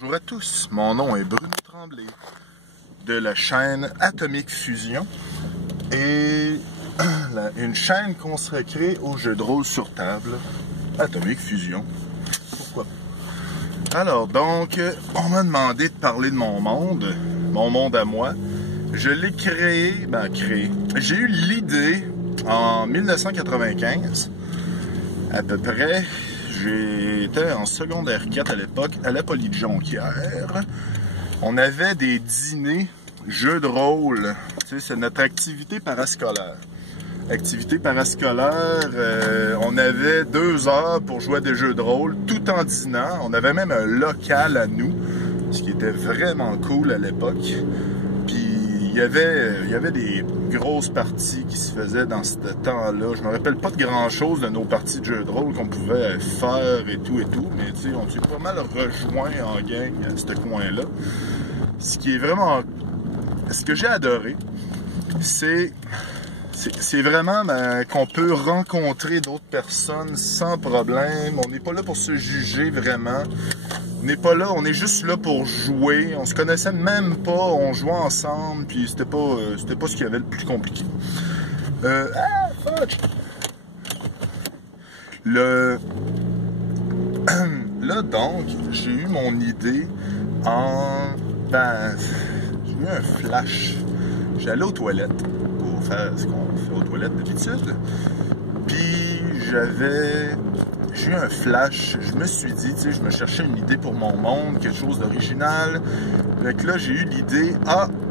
Bonjour à tous, mon nom est Bruno Tremblay de la chaîne Atomic Fusion et une chaîne consacrée aux jeux de rôle sur table. Atomic Fusion, pourquoi pas? Alors donc, on m'a demandé de parler de mon monde à moi. Je l'ai créé. J'ai eu l'idée en 1995, à peu près. J'étais en secondaire 4 à l'époque, à la Poly de Jonquière. On avait des dîners, jeux de rôle. Tu sais, c'est notre activité parascolaire. Activité parascolaire, on avait 2 heures pour jouer à des jeux de rôle, tout en dînant. On avait même un local à nous, ce qui était vraiment cool à l'époque. Puis il y avait des grosses parties qui se faisaient dans ce temps-là. Je me rappelle pas de grand-chose de nos parties de jeux de rôle qu'on pouvait faire et tout, mais tu sais, on s'est pas mal rejoint en gang à ce coin-là. Ce qui est vraiment... Ce que j'ai adoré, c'est vraiment qu'on peut rencontrer d'autres personnes sans problème. On n'est pas là pour se juger vraiment. On n'est pas là, on est juste là pour jouer. On se connaissait même pas, on jouait ensemble, puis c'était pas ce qu'il y avait le plus compliqué. Fudge! Là donc, j'ai eu mon idée j'ai eu un flash. J'allais aux toilettes pour faire ce qu'on fait aux toilettes d'habitude. Puis j'ai eu un flash. Je me suis dit, tu sais, je me cherchais une idée pour mon monde, quelque chose d'original. Donc là, j'ai eu l'idée,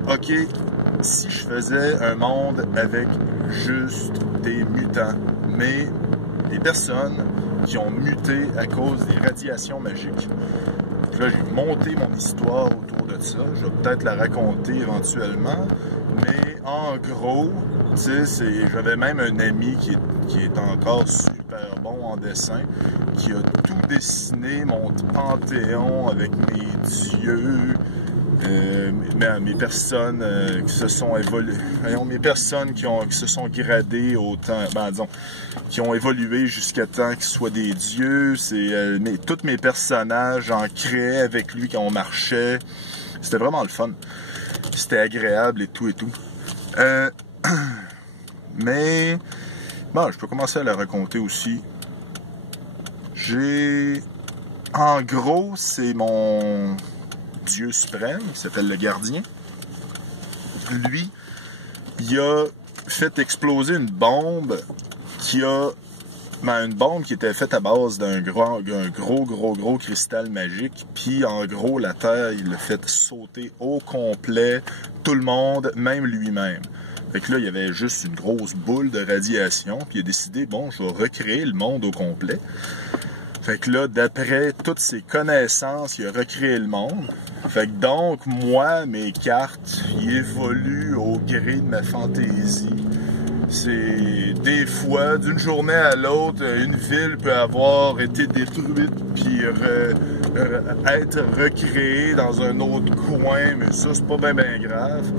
ok, si je faisais un monde avec juste des mutants, mais des personnes qui ont muté à cause des radiations magiques. Puis là, j'ai monté mon histoire autour de ça. Je vais peut-être la raconter éventuellement. Mais en gros, tu sais, j'avais même un ami qui est encore super bon en dessin, qui a tout dessiné, mon panthéon avec mes dieux, mes personnes qui se sont évoluées, mes personnes qui se sont gradées autant, disons, qui ont évolué jusqu'à temps qu'ils soient des dieux. C'est tous mes personnages, j'en créais avec lui quand on marchait. C'était vraiment le fun. C'était agréable et tout. Mais bon, je peux commencer à la raconter aussi. En gros, c'est mon dieu suprême, il s'appelle le gardien. Lui, il a fait exploser une bombe une bombe qui était faite à base d'un gros cristal magique. Puis en gros, la Terre, il l'a fait sauter au complet, tout le monde, même lui-même. Fait que là, il y avait juste une grosse boule de radiation. Puis il a décidé, bon, je vais recréer le monde au complet. Fait que là, d'après toutes ses connaissances, il a recréé le monde. Fait que donc, moi, mes cartes, ils évoluent au gré de ma fantaisie. C'est des fois, d'une journée à l'autre, une ville peut avoir été détruite puis être recréée dans un autre coin, mais ça, c'est pas bien grave.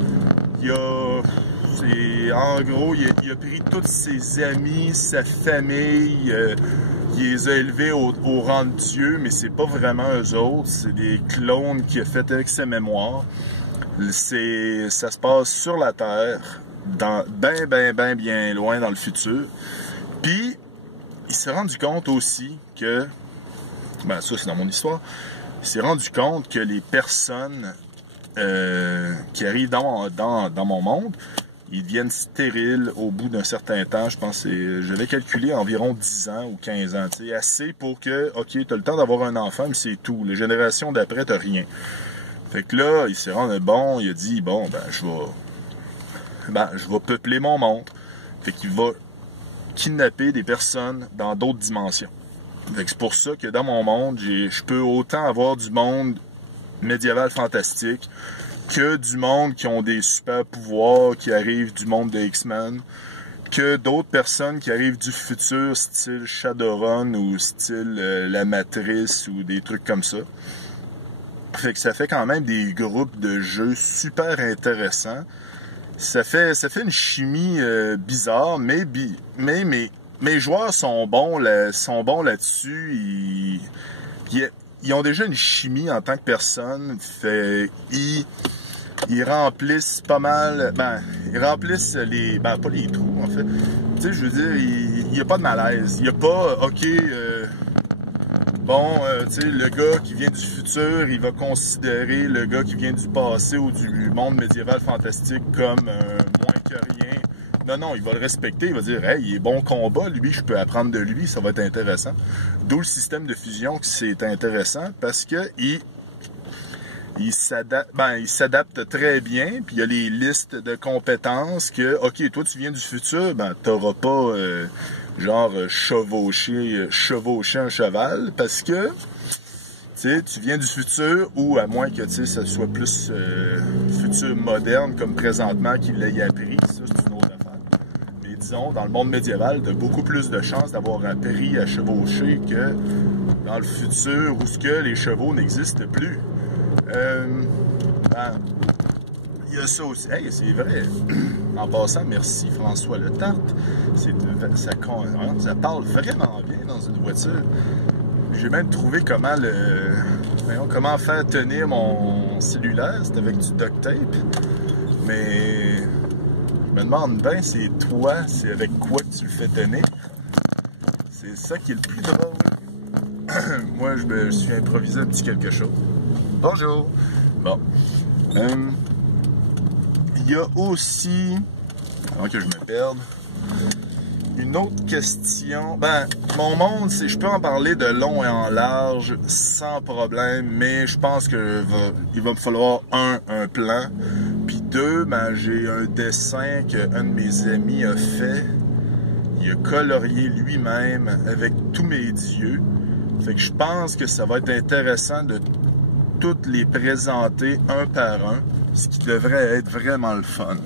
En gros, il a pris tous ses amis, sa famille, il les a élevés au rang de Dieu, mais c'est pas vraiment eux autres, c'est des clones qu'il a fait avec ses mémoires. Ça se passe sur la Terre, bien loin dans le futur. Puis, il s'est rendu compte aussi que, ça c'est dans mon histoire, il s'est rendu compte que les personnes qui arrivent dans mon monde, ils deviennent stériles au bout d'un certain temps. Je pense que j'avais calculé environ 10 ans ou 15 ans. Tu sais, assez pour que, ok, tu as le temps d'avoir un enfant, mais c'est tout. Les générations d'après, tu n'as rien. Fait que là, il s'est rendu bon, il a dit, je vais peupler mon monde. Fait qu'il va kidnapper des personnes dans d'autres dimensions. Fait que c'est pour ça que dans mon monde, je peux autant avoir du monde médiéval fantastique que du monde qui ont des super pouvoirs, qui arrivent du monde de X-Men, que d'autres personnes qui arrivent du futur, style Shadowrun ou style La Matrice ou des trucs comme ça. Fait que ça fait quand même des groupes de jeux super intéressants. Ça fait une chimie bizarre, mais mes joueurs sont bons là-dessus. ils ont déjà une chimie en tant que personne. Ils remplissent pas mal, ils remplissent pas les trous, en fait. Tu sais, je veux dire, il n'y a pas de malaise. Il n'y a pas, OK, tu sais, le gars qui vient du futur, il va considérer le gars qui vient du passé ou du monde médiéval fantastique comme moins que rien. Non, il va le respecter, il va dire, hey, il est bon combat, lui, je peux apprendre de lui, ça va être intéressant. D'où le système de fusion, c'est intéressant, parce que il s'adapte très bien, puis il y a les listes de compétences que, OK, toi, tu viens du futur, t'auras pas, chevaucher un cheval, parce que, tu viens du futur, ou à moins que, ça soit plus futur moderne, comme présentement, qu'il l'ait appris, ça, c'est une autre affaire. Mais disons, dans le monde médiéval, t'as beaucoup plus de chances d'avoir appris à chevaucher que dans le futur, où les chevaux n'existent plus. Il y a ça aussi. Hey, c'est vrai. En passant, merci François Letarte. Ça parle vraiment bien dans une voiture. J'ai même trouvé comment faire tenir mon cellulaire. C'est avec du duct tape. Mais je me demande bien, c'est avec quoi que tu le fais tenir. C'est ça qui est le plus drôle. Moi, je me suis improvisé un petit quelque chose. Bonjour! Bon. Il y a aussi, avant que je me perde, une autre question. Mon monde, je peux en parler de long et en large sans problème, mais je pense qu'il va me falloir un plan. Puis deux, j'ai un dessin qu'un de mes amis a fait. Il a colorié lui-même avec tous mes dieux. Fait que je pense que ça va être intéressant de toutes les présenter un par un, ce qui devrait être vraiment le fun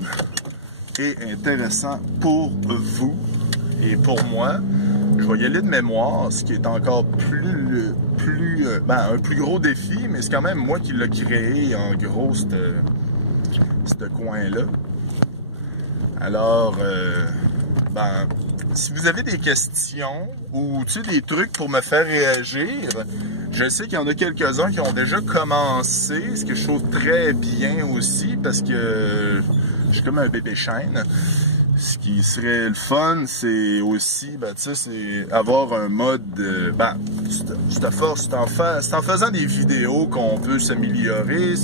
et intéressant pour vous et pour moi. Je vais y aller de mémoire, ce qui est encore un plus gros défi, mais c'est quand même moi qui l'ai créé en gros, ce coin-là. Alors, si vous avez des questions ou des trucs pour me faire réagir, je sais qu'il y en a quelques-uns qui ont déjà commencé, ce que je trouve très bien aussi, parce que je suis comme un bébé chêne. Ce qui serait le fun, c'est aussi, c'est avoir un mode, c'est en faisant des vidéos qu'on peut s'améliorer,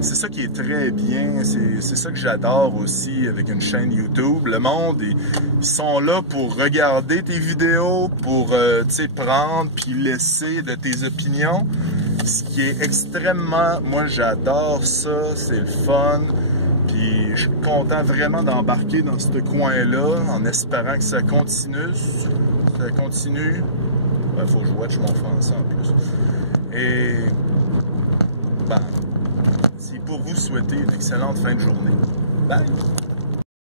c'est ça qui est très bien, c'est ça que j'adore aussi avec une chaîne YouTube. Le monde, ils sont là pour regarder tes vidéos, pour, prendre puis laisser de tes opinions, ce qui est extrêmement, moi j'adore ça, c'est le fun. Puis je suis content vraiment d'embarquer dans ce coin-là en espérant que ça continue. Ça continue. Faut que je watch mon français en plus. Et c'est pour vous souhaiter une excellente fin de journée. Bye!